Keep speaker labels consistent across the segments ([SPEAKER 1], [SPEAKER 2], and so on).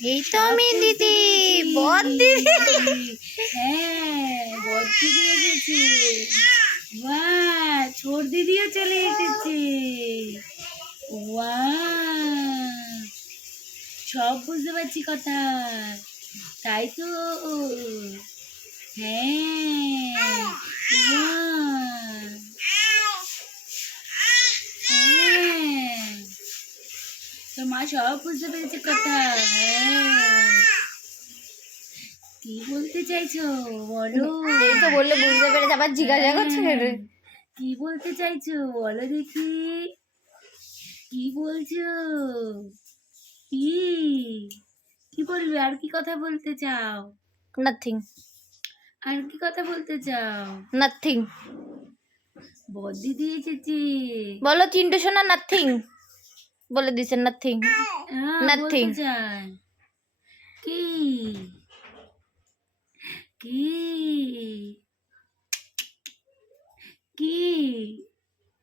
[SPEAKER 1] এই তো আমি দিদি বদ দিদি
[SPEAKER 2] হ্যাঁ বদ দিদি এসেছে বাহ ছোট দিদিও চলে এসেছে। ওয়াও সব বুঝতে পারছি কথা। তাই তো। হ্যাঁ ওয়াও। হ্যাঁ তো মা সব বুঝতে পেরেছে কথা। হ্যাঁ। কি বলতে চাইছো? বলো।
[SPEAKER 1] এই তো বললে বুঝতে পেরেছে আবার জিজ্ঞাসা করছে?
[SPEAKER 2] হ্যাঁ, কি বলতে চাইছো? বলো দেখি। কি বলছো? কি? কি বলবে? আর কি কথা বলতে চাও?
[SPEAKER 1] নাথিং
[SPEAKER 2] আর কি কথা বলতে চাও?
[SPEAKER 1] নাথিং
[SPEAKER 2] বদ্দি দিয়ে এসেছে
[SPEAKER 1] বলো চিন্টু শোনা নাথিং বলে দিছে নাথিং
[SPEAKER 2] চাই কি? কি? কি?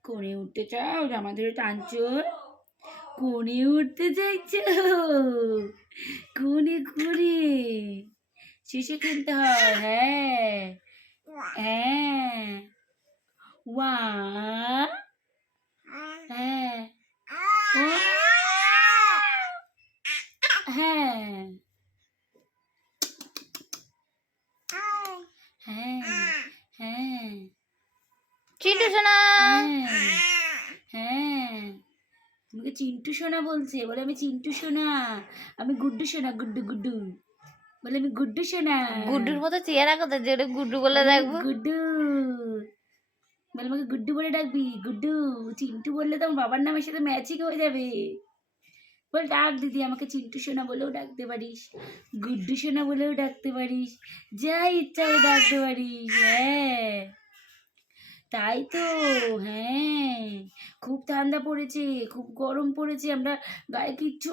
[SPEAKER 2] কোণে উঠতে চাও? জামা ধরে টানছো কোণে উঠতে চাইছো? কোণে কোণে। শেষে খেলতে হয় হ্যাঁ। হ্যাঁ। ওয়া হ্যাঁ ও হ্যাঁ। হ্যাঁ হ্যাঁ।
[SPEAKER 1] চিন্টু শোনা
[SPEAKER 2] হ্যাঁ চিন্টু সোনা বলছে বলে আমি চিন্টু সোনা আমি গুড্ডু সোনা গুড্ডু গুড্ডু। বলে আমি গুড্ডু সোনা।
[SPEAKER 1] গুড্ডুর মতো চেহারা কোথায়? যে গুড্ডু বলে
[SPEAKER 2] গুড্ডু। বলে আমাকে গুড্ডু বলে ডাকবি গুড্ডু। চিন্টু বললে তো আমার বাবার নামের সাথে ম্যাচিং হয়ে যাবে। বল, ডাক দিদি, আমাকে চিন্টু সোনা বলেও ডাকতে পারিস, গুড্ডু সোনা বলেও ডাকতে পারিস, যা ইচ্ছা ডাকতে পারিস হ্যাঁ। তাই তো হ্যাঁ। খুব ঠান্ডা পড়েছে, খুব গরম পড়েছে, আমরা গায়ে কিচ্ছু